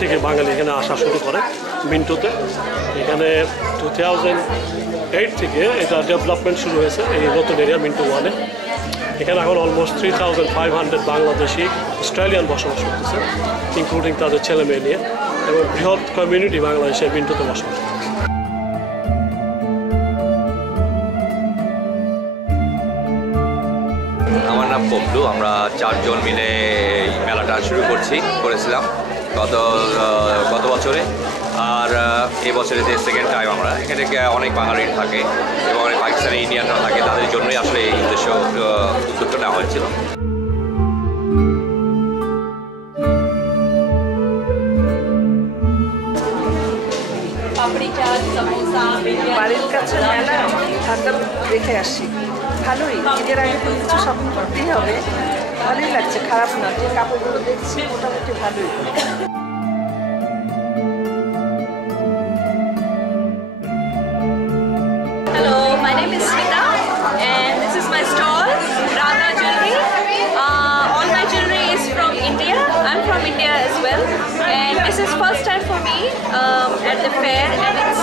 থেকে বাঙালি এখানে আসা শুরু করে মিন্টোতে। এখানে 2008 থেকে এটা ডেভেলপমেন্ট শুরু হয়েছে এই নতুন এরিয়া মিন্টো 1-এ। এখানে এখন অলমোস্ট 3500 বাংলাদেশি অস্ট্রেলিয়ান বসবাস করতেছে, ইনক্লুডিং তাদের ছেলে মেয়ে নিয়ে, এবং বৃহৎ কমিউনিটি বাংলাদেশে মিন্টোতে বসবাস করে। আমার নাম পপলু। আমরা 4 জন মিলে এই মেলাটা শুরু করেছিলাম গত বছরে, আর এবছরে যে সেকেন্ড টাইম আমরা এখানে অনেক বাঙালির থাকে এবং অনেক পাকিস্তানি ইন্ডিয়ানরা থাকে, তাদের জন্যই আসলে এই উদ্যোগটা নেওয়া হয়েছিল। বাড়ির কাছে মেলা ঠান্ডা রেখে আসি, ভালোই। ঈদের আগে তো কিছু শপিং করতেই হবে, ভালোই লাগছে, খারাপ না। যে কাপড়গুলো দেখছি মোটামুটি ভালোই। Hello, my name is Smita and this is my stall, Radha Jewelry. All my jewelry is from India. I'm from India as well, and this is first time for me at the fair, and it's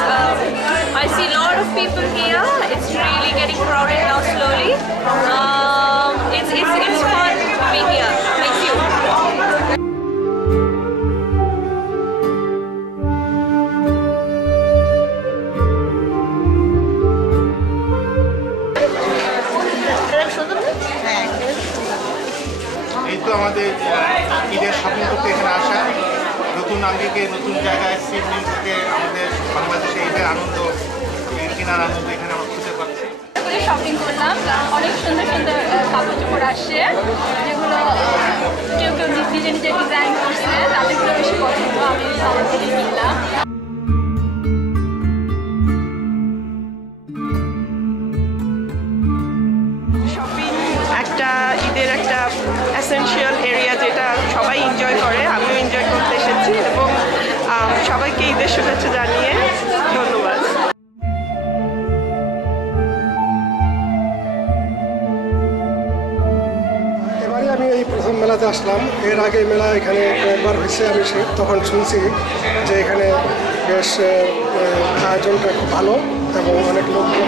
I see a lot of people here. It's really getting crowded now slowly. It's fun to be here. Thank you. এই তো আমাদের ঈদের shopping করতে এখানে আসা, নতুন আঙ্গিকে নতুন জায়গায় সিডনি থেকে আমাদের বাংলাদেশে ঈদের আনন্দ, কেনার আনন্দ এখানে আমরা খুঁজে পাচ্ছি। শপিং করলাম, অনেক সুন্দর সুন্দর কাপড় চোপড় আসছে, যেগুলো কেউ কেউ নিজে নিজে ডিজাইন করছে, তাদেরগুলো বেশি পছন্দ, আমি তাদের থেকে কিনলাম। শপিং একটা ঈদের একটা এসেনশিয়াল এরিয়া, যেটা সবাই এনজয় করে, আমিও এনজয় করতে এসেছি, এবং সবাইকে ঈদের শুভেচ্ছা জানিয়ে ধন্যবাদ। এবারে আমি এই প্রথম মেলাতে আসলাম। এর আগে মেলা এখানে কয়েকবার হয়েছে, আমি তখন শুনছি যে এখানে বেশ আয়োজনটা খুব ভালো এবং অনেক লোকজন